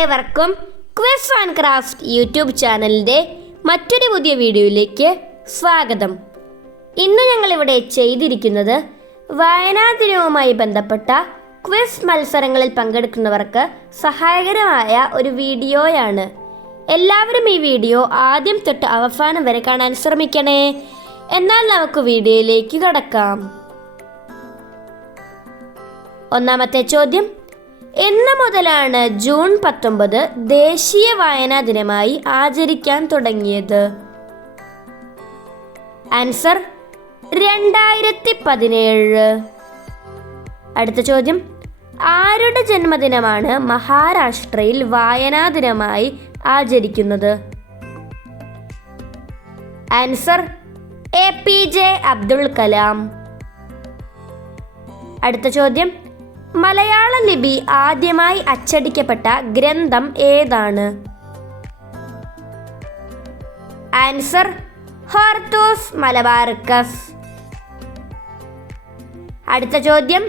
ഏവർക്കും quiz and craft YouTube ചാനലിന്റെ മറ്റൊരു പുതിയ വീഡിയോയിലേക്ക് സ്വാഗതം. ഇന്ന് ഞങ്ങളിവിടെ ചെയ്തിരിക്കുന്നത് വയനാ ദിനവുമായി ബന്ധപ്പെട്ട ക്വിസ് മത്സരങ്ങളിൽ പങ്കെടുക്കുന്നവർക്ക് സഹായകരമായ ഒരു വീഡിയോയാണ്. എല്ലാവരും ഈ വീഡിയോ ആദ്യം തൊട്ട് അവസാനം വരെ കാണാൻ ശ്രമിക്കണേ. എന്നാൽ നമുക്ക് വീഡിയോയിലേക്ക് കടക്കാം. ഒന്നാമത്തെ ചോദ്യം എന്ന് മുതലാണ് ജൂൺ പത്തൊമ്പത് ദേശീയ വായനാ ദിനമായി ആചരിക്കാൻ തുടങ്ങിയത്. ആൻസർ രണ്ടായിരത്തി പതിനേഴ് അടുത്ത ചോദ്യം. ആരുടെ ജന്മദിനമാണ് മഹാരാഷ്ട്രയിൽ വായനാ ദിനമായി ആചരിക്കുന്നത്? Answer A P J Abdul Kalam. അടുത്ത ചോദ്യം. മലയാള ലിപി ആദ്യമായി അച്ചടിക്കപ്പെട്ട ഗ്രന്ഥം ഏതാണ്? Answer Hortus Malabaricus. അടുത്ത ചോദ്യം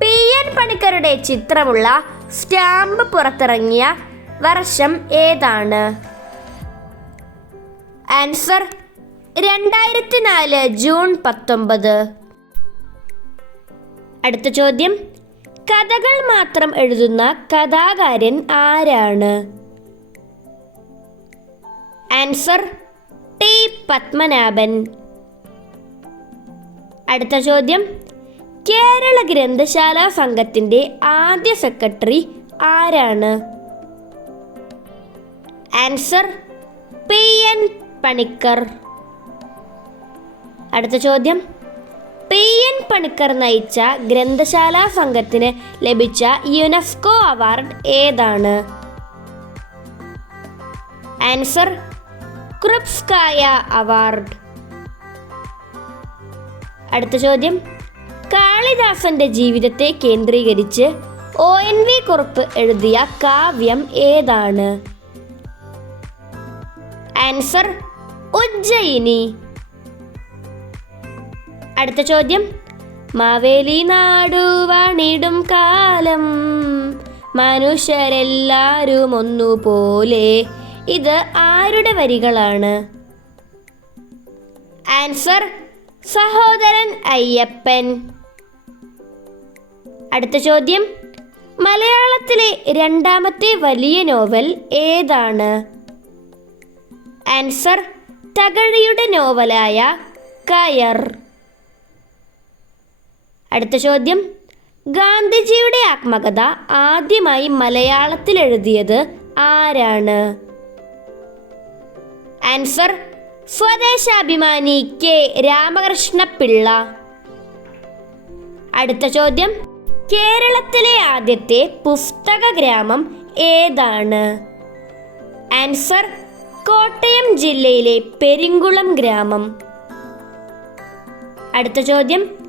പി എൻ പണിക്കരുടെ ചിത്രമുള്ള സ്റ്റാമ്പ് പുറത്തിറങ്ങിയ വർഷം ഏതാണ്? ആൻസർ രണ്ടായിരത്തി നാല് ജൂൺ പത്തൊമ്പത്. അടുത്ത ചോദ്യം കഥകൾ മാത്രം എഴുതുന്ന കഥാകാരൻ ആരാണ്? Answer T. പത്മനാഭൻ. അടുത്ത ചോദ്യം. കേരള ഗ്രന്ഥശാല സംഘത്തിന്റെ ആദ്യ സെക്രട്ടറി ആരാണ്? Answer P. എൻ. പണിക്കർ. അടുത്ത ചോദ്യം. പണിക്കർ നയിച്ച ഗ്രന്ഥശാല സംഘത്തിന് ലഭിച്ച യുനെസ്കോ അവാർഡ് ഏതാണ്? Answer Krupskaya award. അടുത്ത ചോദ്യം കാളിദാസന്റെ ജീവിതത്തെ കേന്ദ്രീകരിച്ച് ഒ എൻ വി കുറുപ്പ് എഴുതിയ കാവ്യം ഏതാണ്? ആൻസർ ഉജ്ജയിനി. അടുത്ത ചോദ്യം മാവേലി നാടു വാണിടും കാലം. മനുഷ്യരെല്ലാരും ഒന്നുപോലെ ഇത് ആരുടെ വരികളാണ്? ആൻസർ സഹോദരൻ അയ്യപ്പൻ. അടുത്ത ചോദ്യം. മലയാളത്തിലെ രണ്ടാമത്തെ വലിയ നോവൽ ഏതാണ്? ആൻസർ തകഴിയുടെ നോവലായ കയർ. അടുത്ത ചോദ്യം. ഗാന്ധിജിയുടെ ആത്മകഥ ആദ്യമായി മലയാളത്തിൽ എഴുതിയത് ആരാണ്? ആൻസർ സ്വദേശാഭിമാനി കെ രാമകൃഷ്ണ പിള്ള അടുത്ത ചോദ്യം. കേരളത്തിലെ ആദ്യത്തെ പുസ്തക ഗ്രാമം ഏതാണ്? ആൻസർ കോട്ടയം ജില്ലയിലെ പെരിങ്കുളം ഗ്രാമം. അടുത്ത ചോദ്യം.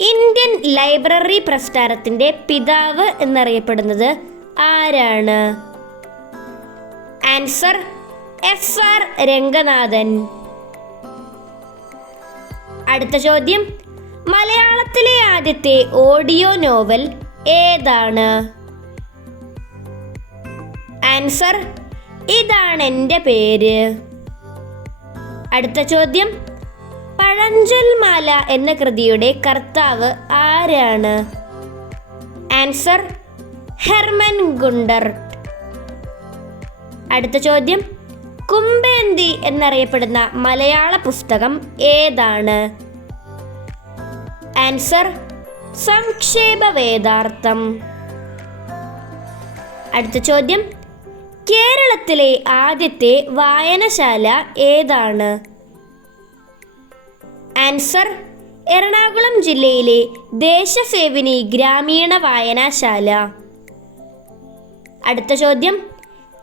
ഇന്ത്യൻ ലൈബ്രറി പ്രസ്ഥാനത്തിന്റെ പിതാവ് എന്നറിയപ്പെടുന്നത് ആരാണ്? Answer S R Ranganathan. അടുത്ത ചോദ്യം മലയാളത്തിലെ ആദ്യത്തെ ഓഡിയോ നോവൽ ഏതാണ്? ആൻസർ ഇതാണ് എന്റെ പേര്. അടുത്ത ചോദ്യം പഴഞ്ചൊൽമാല എന്ന കൃതിയുടെ കർത്താവ് ആരാണ്? Answer Hermann Gundert. അടുത്ത ചോദ്യം കുമ്പേന്തി എന്നറിയപ്പെടുന്ന മലയാള പുസ്തകം ഏതാണ്? ആൻസർ സംക്ഷേപ വേദാർത്ഥം. അടുത്ത ചോദ്യം കേരളത്തിലെ ആദ്യത്തെ വായനശാല ഏതാണ്? ആൻസർ എറണാകുളം ജില്ലയിലെ ദേശസേവിനി ഗ്രാമീണ വായനാശാല. അടുത്ത ചോദ്യം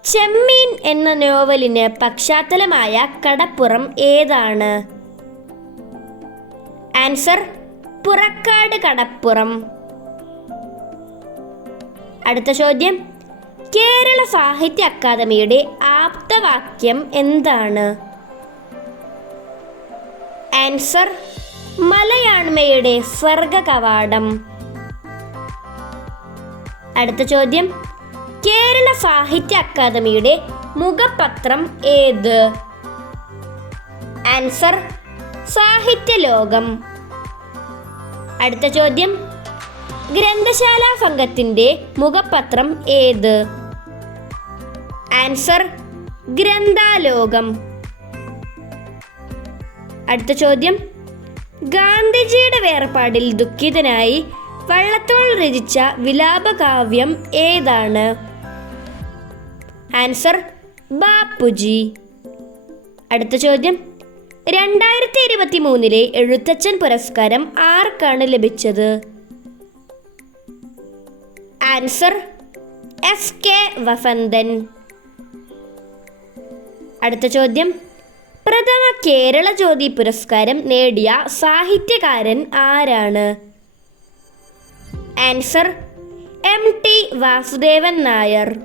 ചെമ്മീൻ എന്ന നോവലിന് പശ്ചാത്തലമായ കടപ്പുറം ഏതാണ്? ആൻസർ പുറക്കാട് കടപ്പുറം. അടുത്ത ചോദ്യം കേരള സാഹിത്യ അക്കാദമിയുടെ ആപ്തവാക്യം എന്താണ്? ആൻസർ മലയാണ്മയുടെ സ്വർഗ കവാടം. അടുത്ത ചോദ്യം. കേരള സാഹിത്യ അക്കാദമിയുടെ മുഖപത്രം ഏത്? ആൻസർ സാഹിത്യലോകം. അടുത്ത ചോദ്യം. ഗ്രന്ഥശാല സംഘത്തിന്റെ മുഖപത്രം ഏത്? ആൻസർ ഗ്രന്ഥാലോകം. അടുത്ത ചോദ്യം. ഗാന്ധിജിയുടെ വേർപാടിൽ ദുഃഖിതനായി വള്ളത്തോൾ രചിച്ച വിലാപകാവ്യം ഏതാണ്? ആൻസർ ബാപ്പുജി. അടുത്ത ചോദ്യം. രണ്ടായിരത്തി ഇരുപത്തി മൂന്നിലെ എഴുത്തച്ഛൻ പുരസ്കാരം ആർക്കാണ് ലഭിച്ചത്? Answer S K Vasanthan. അടുത്ത ചോദ്യം. പ്രഥമ കേരള ജ്യോതി പുരസ്കാരം നേടിയ സാഹിത്യകാരൻ ആരാണ്? Answer M T Vasudevan Nair.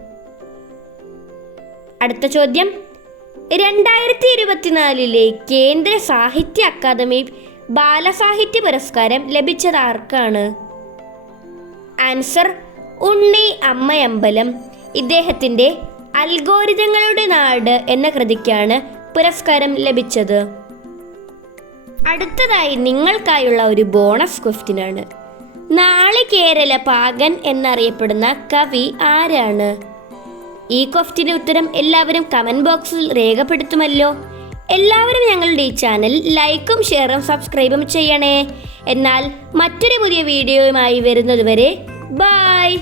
അടുത്ത ചോദ്യം. രണ്ടായിരത്തി ഇരുപത്തിനാലിലെ കേന്ദ്ര സാഹിത്യ അക്കാദമി ബാലസാഹിത്യ പുരസ്കാരം ലഭിച്ചത് ആർക്കാണ്? ആൻസർ ഉണ്ണി അമ്മയമ്പലം. ഇദ്ദേഹത്തിന്റെ അൽഗോരിതങ്ങളുടെ നാട് എന്ന കൃതിക്കാണ് പുരസ്കാരം ലഭിച്ചത്. അടുത്തതായി നിങ്ങൾക്കായുള്ള ഒരു ബോണസ് ക്വസ്റ്റിനാണ് നാളെ കേരള പാകൻ എന്നറിയപ്പെടുന്ന കവി ആരാണ്? ഈ ക്വസ്റ്റിന്റെ ഉത്തരം എല്ലാവരും കമന്റ് ബോക്സിൽ രേഖപ്പെടുത്തുമല്ലോ. എല്ലാവരും ഞങ്ങളുടെ ഈ ചാനൽ ലൈക്കും ഷെയറും സബ്സ്ക്രൈബും ചെയ്യണേ. എന്നാൽ മറ്റൊരു പുതിയ വീഡിയോയുമായി വരുന്നതുവരെ ബായ്.